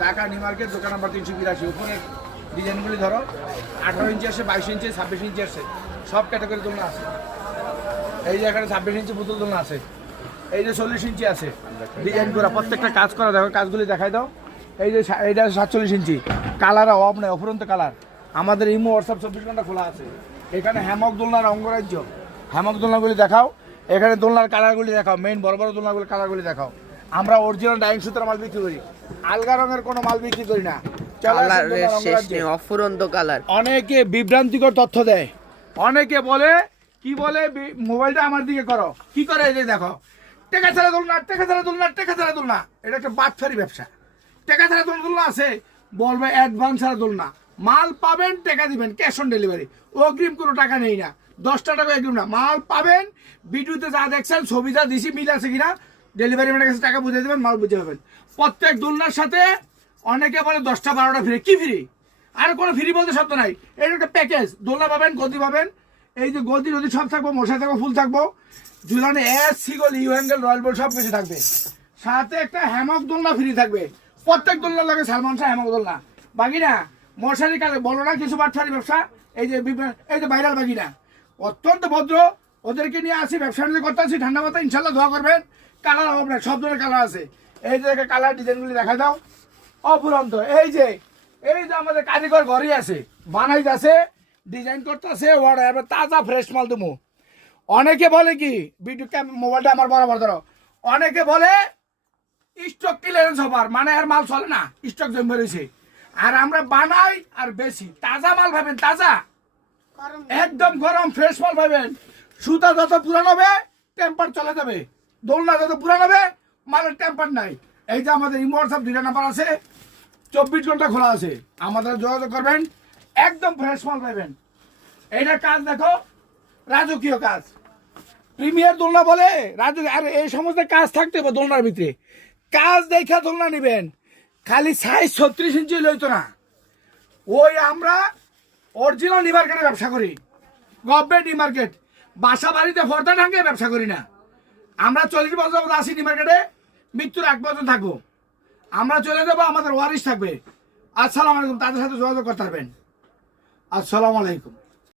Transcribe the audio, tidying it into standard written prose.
Dhaka new market দোকান number 382। উপরে ডিজাইনগুলি ধরো 18 ইঞ্চি আছে, 22 ইঞ্চি, 26 ইঞ্চি আছে, সব ক্যাটাগরি দোলনা আছে। এই যে এখানে 26 ইঞ্চি পুতুল দোলনা আছে, এই যে 40 ইঞ্চি আছে, ডিজাইন করা প্রত্যেকটা কাজ করা। দেখো কাজগুলি দেখাই দাও। এই যে এইটা 47 ইঞ্চি, কালার অভাব নেই, অফুরন্ত কালার। আমাদের ইমো হোয়াটসঅ্যাপ 24 ঘন্টা খোলা আছে। এখানে হ্যামক দোলনার অঙ্গরাজ্য, হ্যামক দোলনাগুলি দেখাও। এখানে দোলনার কালারগুলি দেখাও, মেইন বড় বড় দোলনাগুলি কালারগুলি দেখাও। আমরা অরিজিনাল ডাইং সুতার মাল বিক্রি করি, আলগা রঙের কোনো মাল বিক্রি করি না। অফুরন্ত কালার। অনেকে বিভ্রান্তিকর তথ্য দেয়, অনেকে বলে কি বলে মোবাইলটা আমার দিকে করো, কি করে এই যে দেখো টেকা ছাড়া দোলনা, টেকা ছাড়া দোলনা, টেকা ছাড়া দোলনা। এটা একটা বাটফারি ব্যবসা। টেকা ছাড়া দোলনা আছে, বলবে অ্যাডভান্স ছাড়া দোলনা। মাল পাবেন, টাকা দিবেন, ক্যাশ অন ডেলিভারি, অগ্রিম কোনো টাকা নেই না, 10 টাকা অগ্রিম না। মাল পাবেন, ভিডিওতে যা দেখছেন ছবি যা দিছি মিল আছে কিনা, ডেলিভারি ম্যানের কাছে টাকা বুঝে দেবেন, মাল বুঝে পাবেন। প্রত্যেক দোলনার সাথে অনেকে বলে 10টা 12টা ফ্রি, কি ফ্রি? আর কোনো ফ্রি বলতে শব্দ নাই। এটা একটা প্যাকেজ। দোলনা পাবেন, গদি পাবেন, এই যে গদি নদী সব থাকবো, মশা থাকবো, ফুল থাকবো, ঝুলানে এস সিগল ইউ হ্যাঙ্গেল রয়্যাল বোল সব কিছু থাকবে। সাথে একটা হ্যামক দোলনা ফ্রি থাকবে। প্রত্যেক দোলনা লাগে সালমান শাহ হ্যামক দোলনা। বাকি না মশারি কালে বলো না কিছু বাটফারি ব্যবসা। এই যে ভাইরাল বাকি না অত্যন্ত ভদ্র, ওদেরকে নিয়ে আসি, ব্যবসা নিয়ে করতে আসি। ঠান্ডা মাথা ইনশাল্লাহ দোয়া করবেন। কালার অভাব নাই, সব ধরনের কালার আছে। এই যে কালার ডিজাইনগুলি দেখা দাও, অপুরন্ত। এই যে আমাদের কারিগর ঘরই আছে, বানাইতে আছে, ডিজাইন করতে আছে, এবার তাজা ফ্রেশ মাল দেবো। অনেকে বলে কি ভিডিও মোবাইলটা আমার বরাবর ধরো, অনেকে বলে স্টক ক্লিয়ারেন্স হবার, মানে আর মাল চলে না, স্টক জমে রয়েছে। আর আমরা বানাই আর বেশি তাজা মাল পাবেন, তাজা একদম গরম ফ্রেশ মাল পাবেন। সুতা যত পুরান হবে টেম্পার চলে যাবে, দোলনা যত পুরান হবে মালের টেম্পার নাই। এই যে আমাদের ইমো হোয়াটসঅ্যাপ 2টা নাম্বার আছে, 24 ঘন্টা খোলা আছে, আমাদের যোগাযোগ করবেন, একদম ফ্রেশ মাল পাবেন। এইটা কাজ দেখো, রাজকীয় কাজ, প্রিমিয়ার দোলনা বলে রাজকীয়। আর এই সমস্ত কাজ থাকতে হবে দোলনার ভিতরে, কাজ দেখা দোলনা নেবেন। খালি সাইজ 36 ইঞ্চি লইতো না। ওই আমরা অরিজিনাল নি মার্কেটে ব্যবসা করি, গভর্নমেন্ট নি মার্কেট, বাসা বাড়িতে ফর্দা ঢাঙ্গে ব্যবসা করি না। আমরা 40 বছর আসি নি মার্কেটে, মৃত্যুর 1 বছর থাকবো। আমরা চলে যাবো, আমাদের ওয়ারিশ থাকবে। আসসালামু আলাইকুম, তাদের সাথে যোগাযোগ করতে পারবেন। আসসালামু আলাইকুম।